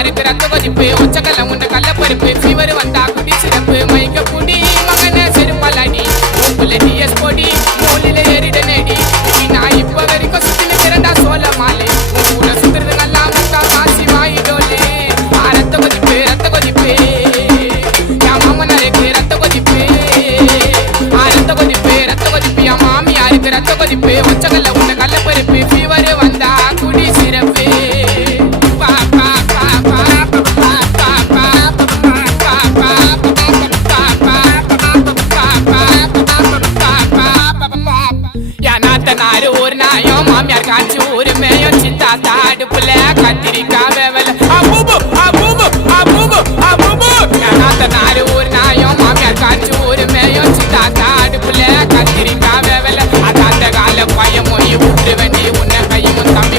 யாருக்கு ரத்த கொதிப்பு ஒச்சக்கல்ல உண்ட கல்ல பருப்பு ஃபீவர் வந்தா குடி சிறப்பு மைக்க புடி மகன செருப்பாலாடி உப்புல டிஎஸ் பொடி மூலில ஏறிட நேடி நான் இப்ப வரைக்கும் சுத்தின திரண்டா சோழ மாலை உங்களை சுத்துறது நல்லா முக்கா காசி வாயிடோலே ரத்த கொதிப்பு என் மாமனாருக்கு ரத்த கொதிப்பு ரத்த கொதிப்பு என் மாமியாருக்கு ரத்த கொதிப்பு ஒச்சக்கல்ல உண்ட கல்ல பருப்பு ஃபீவர் வந்தா குடி சிறப்பு ஒரு நாயம் மாமியார் காய்ச்சி ஒரு மேயம் சித்தா தாடுப்புல கத்திரி